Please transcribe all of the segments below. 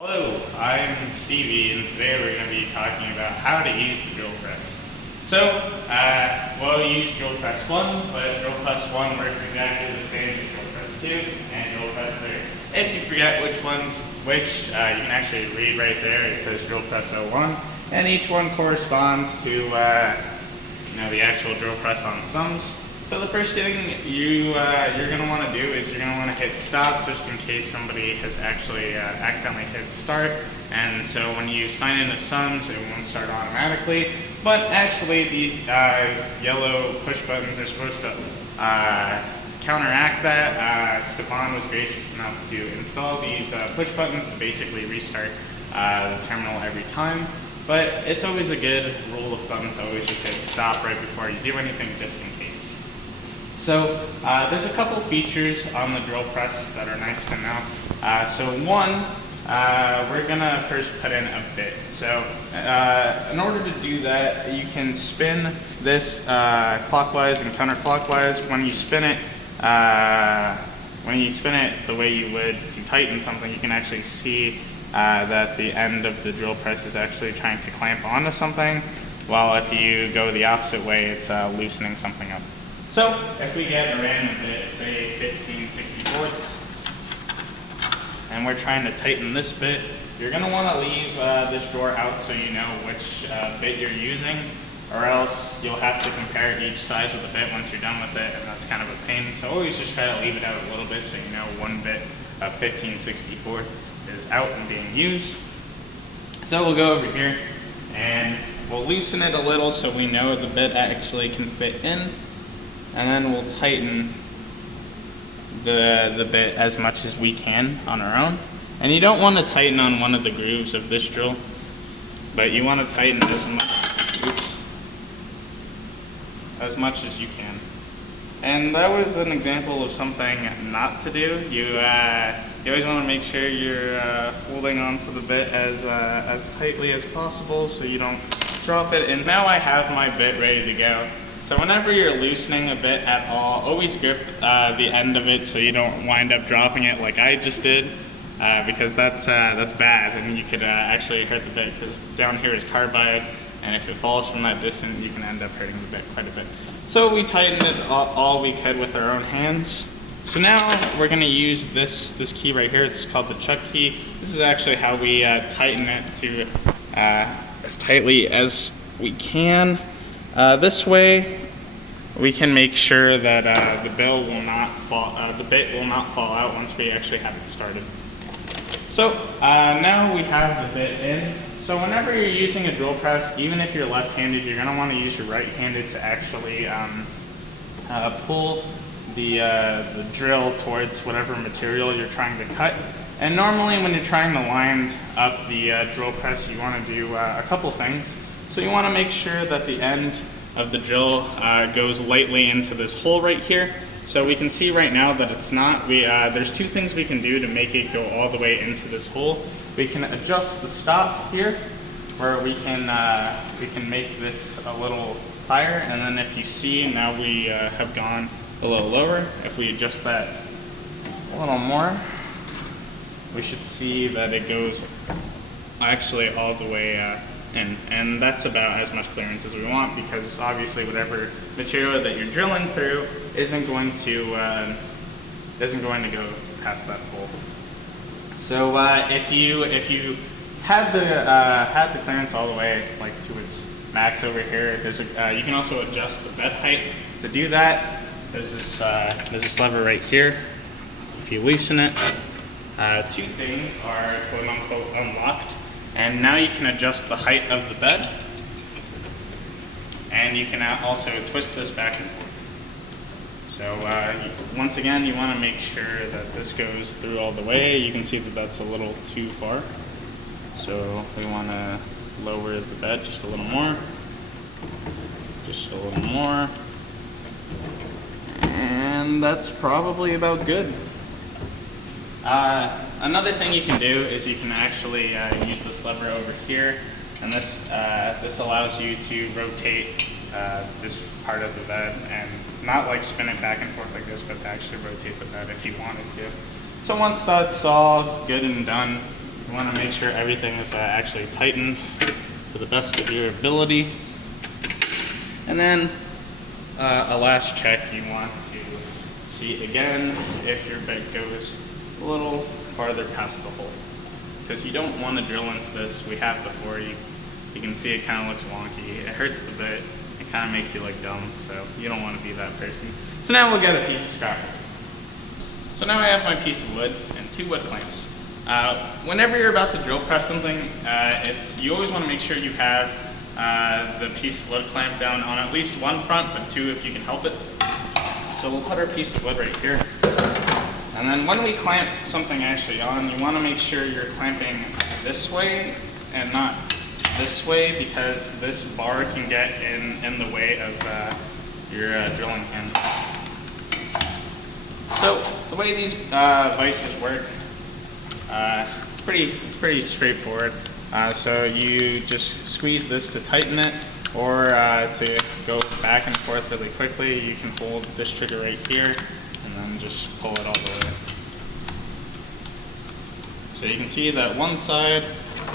Hello, I'm Stevie, and today we're going to be talking about how to use the drill press. So, we'll use drill press 1, but drill press 1 works exactly the same as drill press 2 and drill press 3. If you forget which one's which, you can actually read right there. It says drill press 01, and each one corresponds to the actual drill press on sums. So the first thing you're going to want to do is you're going to want to hit stop, just in case somebody has actually accidentally hit start. And so when you sign in the sums, it won't start automatically. But actually these yellow push buttons are supposed to counteract that. Stefan was gracious enough to install these push buttons to basically restart the terminal every time. But it's always a good rule of thumb to always just hit stop right before you do anything, just in case. So there's a couple features on the drill press that are nice to know. So one, we're gonna first put in a bit. So in order to do that, you can spin this clockwise and counterclockwise. When you spin it the way you would to tighten something, you can actually see that the end of the drill press is actually trying to clamp onto something, while if you go the opposite way, it's loosening something up. So if we get a random bit, say 15/64, and we're trying to tighten this bit, you're going to want to leave this drawer out so you know which bit you're using, or else you'll have to compare each size of the bit once you're done with it, and that's kind of a pain. So always just try to leave it out a little bit so you know one bit of 15/64 is out and being used. So we'll go over here and we'll loosen it a little so we know the bit actually can fit in. And then we'll tighten the bit as much as we can on our own. And you don't want to tighten on one of the grooves of this drill, but you want to tighten as much as you can. And that was an example of something not to do. You always want to make sure you're holding onto the bit as tightly as possible so you don't drop it. And now I have my bit ready to go. So whenever you're loosening a bit at all, always grip the end of it so you don't wind up dropping it like I just did, because that's bad, and you could actually hurt the bit, because down here is carbide, and if it falls from that distance, you can end up hurting the bit quite a bit. So we tightened it all we could with our own hands. So now we're going to use this key right here. It's called the chuck key. This is actually how we tighten it to as tightly as we can. This way, we can make sure that the bit will not fall out once we actually have it started. So now we have the bit in. So whenever you're using a drill press, even if you're left-handed, you're going to want to use your right-handed to actually pull the drill towards whatever material you're trying to cut. And normally, when you're trying to line up the drill press, you want to do a couple things. So you want to make sure that the end of the drill goes lightly into this hole right here. So we can see right now that it's not. There's two things we can do to make it go all the way into this hole. We can adjust the stop here, where we can make this a little higher, and then if you see, now we have gone a little lower. If we adjust that a little more, we should see that it goes actually all the way in, and that's about as much clearance as we want, because obviously whatever material that you're drilling through isn't going to go past that hole. So if you had the clearance all the way like to its max over here, you can also adjust the bed height. To do that, there's this lever right here. If you loosen it, two things are quote unquote unlocked. And now you can adjust the height of the bed, and you can also twist this back and forth. So once again, you want to make sure that this goes through all the way. You can see that that's a little too far, so we want to lower the bed just a little more, and that's probably about good. Another thing you can do is you can actually use this lever over here, and this allows you to rotate this part of the bed, and not like spin it back and forth like this, but to actually rotate the bed if you wanted to. So once that's all good and done, You want to make sure everything is actually tightened to the best of your ability. And then a last check, you want to see again if your bit goes a little farther past the hole. Because you don't want to drill into this. We have before. You can see it kind of looks wonky. It hurts the bit. It kind of makes you look dumb. So you don't want to be that person. So now we'll get a piece of scrap. So now I have my piece of wood and 2 wood clamps. Whenever you're about to drill press something, you always want to make sure you have the piece of wood clamped down on at least 1 front, but 2 if you can help it. So we'll put our piece of wood right here. And then when we clamp something actually on, you want to make sure you're clamping this way and not this way, because this bar can get in the way of your drilling pin. So the way these vices work, it's pretty straightforward. So you just squeeze this to tighten it, or to go back and forth really quickly, you can hold this trigger right here and then just pull it all the way. So you can see that one side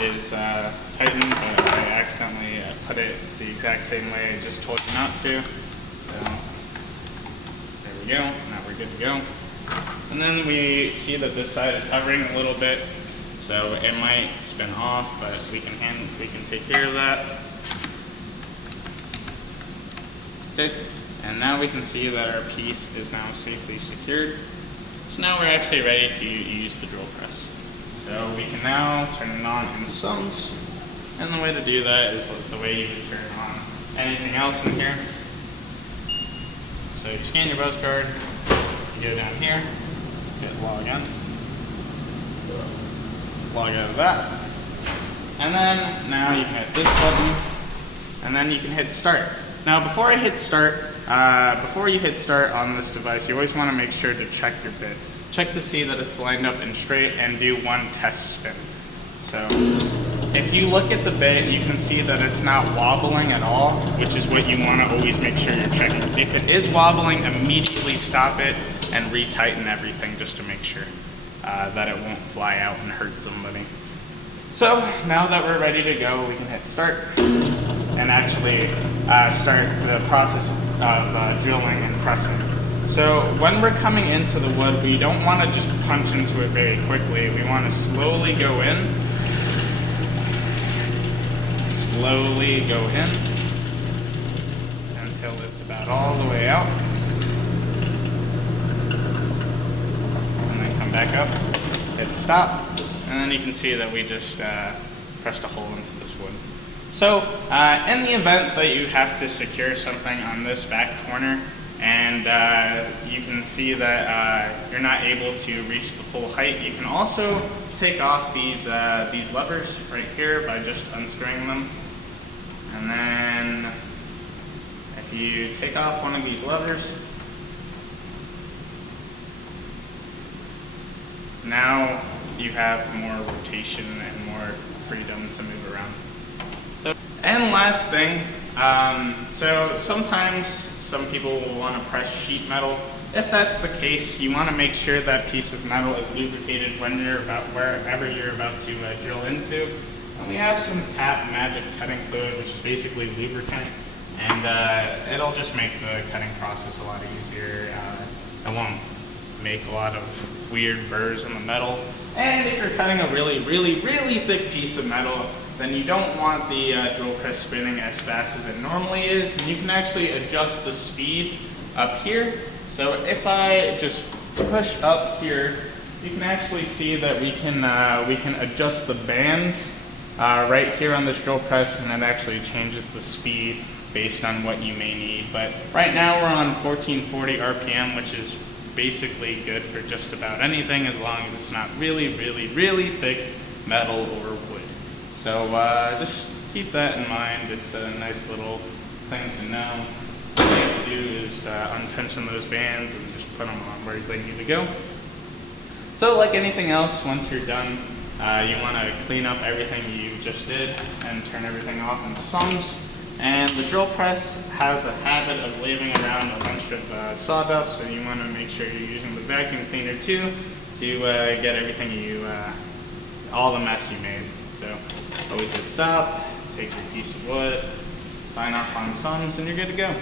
is tightened, but I accidentally put it the exact same way I just told you not to. So there we go, now we're good to go. And then we see that this side is hovering a little bit, so it might spin off, but we can take care of that. Okay, and now we can see that our piece is now safely secured. So now we're actually ready to use the drill press. So we can now turn it on in sums, and the way to do that is the way you would turn on anything else in here. So you scan your buzz card, you go down here, hit log in, log out of that, and then now you can hit this button, and then you can hit start. Now before you hit start on this device, you always want to make sure to check your bit. Check to see that it's lined up and straight, and do 1 test spin. So if you look at the bit, you can see that it's not wobbling at all, which is what you want to always make sure you're checking. If it is wobbling, immediately stop it and retighten everything just to make sure that it won't fly out and hurt somebody. So now that we're ready to go, we can hit start and actually start the process of drilling and pressing. So when we're coming into the wood, we don't want to just punch into it very quickly. We want to slowly go in, until it's about all the way out. And then come back up, hit stop, and then you can see that we just pressed a hole into this wood. So in the event that you have to secure something on this back corner, and you can see that you're not able to reach the full height, you can also take off these levers right here by just unscrewing them. And then if you take off one of these levers, now you have more rotation and more freedom to move around. So, and last thing, so sometimes some people will want to press sheet metal. If that's the case, you want to make sure that piece of metal is lubricated wherever you're about to drill into. And we have some Tap Magic cutting fluid, which is basically lubricant, and it'll just make the cutting process a lot easier. It won't make a lot of weird burrs in the metal. And if you're cutting a really thick piece of metal, then you don't want the drill press spinning as fast as it normally is. And you can actually adjust the speed up here. So if I just push up here, you can actually see that we can adjust the bands right here on this drill press, and it actually changes the speed based on what you may need. But right now we're on 1440 RPM, which is basically good for just about anything as long as it's not really thick metal or wood. So just keep that in mind. It's a nice little thing to know. What you have to do is untension those bands and just put them on where they need to go. So like anything else, once you're done, you want to clean up everything you just did and turn everything off in sums. And the drill press has a habit of leaving around a bunch of sawdust, so you want to make sure you're using the vacuum cleaner too to get everything you all the mess you made. So always hit stop, take your piece of wood, sign off on sums, and you're good to go.